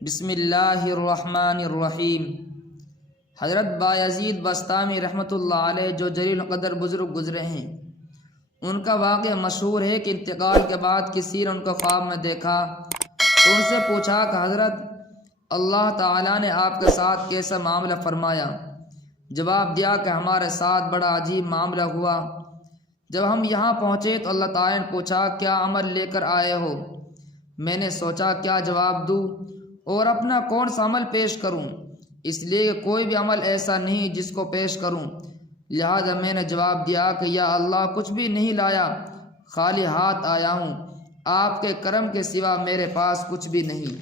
بسم اللہ الرحمن الرحیم۔ حضرت بایزید بسطامی رحمۃ اللہ علیہ جو جلیل القدر بزرگ گزرے ہیں، ان کا واقعہ مشہور ہے کہ انتقال کے بعد کسی نے ان کو خواب میں دیکھا تو ان سے پوچھا کہ حضرت اللہ تعالیٰ نے آپ کے ساتھ کیسا معاملہ فرمایا؟ جواب دیا کہ ہمارے ساتھ بڑا عجیب معاملہ ہوا۔ جب ہم یہاں پہنچے تو اللہ تعالیٰ نے پوچھا کیا عمل لے کر آئے ہو؟ میں نے سوچا کیا جواب دوں اور اپنا کون سا عمل پیش کروں، اس لیے کہ کوئی بھی عمل ایسا نہیں جس کو پیش کروں، لہذا میں نے جواب دیا کہ یا اللہ کچھ بھی نہیں لایا، خالی ہاتھ آیا ہوں، آپ کے کرم کے سوا میرے پاس کچھ بھی نہیں۔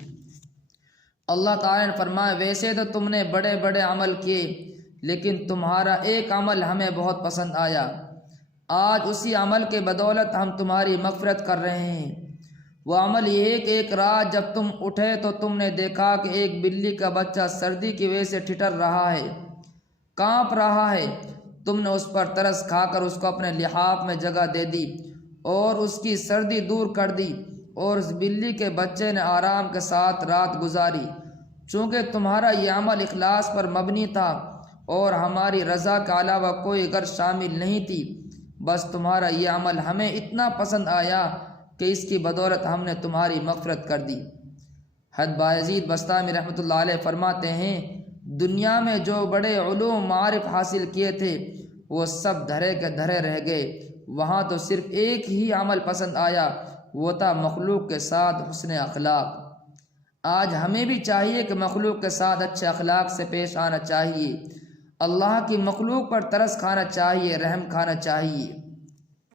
اللہ تعالیٰ نے فرمایا ویسے تو تم نے بڑے بڑے عمل کیے لیکن تمہارا ایک عمل ہمیں بہت پسند آیا، آج اسی عمل کے بدولت ہم تمہاری مغفرت کر رہے ہیں۔ وہ عمل یہ ہے کہ ایک رات جب تم اٹھے تو تم نے دیکھا کہ ایک بلی کا بچہ سردی کی وجہ سے ٹھٹر رہا ہے، کانپ رہا ہے۔ تم نے اس پر ترس کھا کر اس کو اپنے لحاف میں جگہ دے دی اور اس کی سردی دور کر دی، اور اس بلی کے بچے نے آرام کے ساتھ رات گزاری۔ چونکہ تمہارا یہ عمل اخلاص پر مبنی تھا اور ہماری رضا کے علاوہ کوئی غرض شامل نہیں تھی، بس تمہارا یہ عمل ہمیں اتنا پسند آیا کہ اس کی بدولت ہم نے تمہاری مغفرت کر دی۔ حضرت بایزید بسطامی رحمۃ اللہ علیہ فرماتے ہیں دنیا میں جو بڑے علوم معارف حاصل کیے تھے وہ سب دھرے کے دھرے رہ گئے، وہاں تو صرف ایک ہی عمل پسند آیا، وہ تھا مخلوق کے ساتھ حسن اخلاق۔ آج ہمیں بھی چاہیے کہ مخلوق کے ساتھ اچھے اخلاق سے پیش آنا چاہیے، اللہ کی مخلوق پر ترس کھانا چاہیے، رحم کھانا چاہیے۔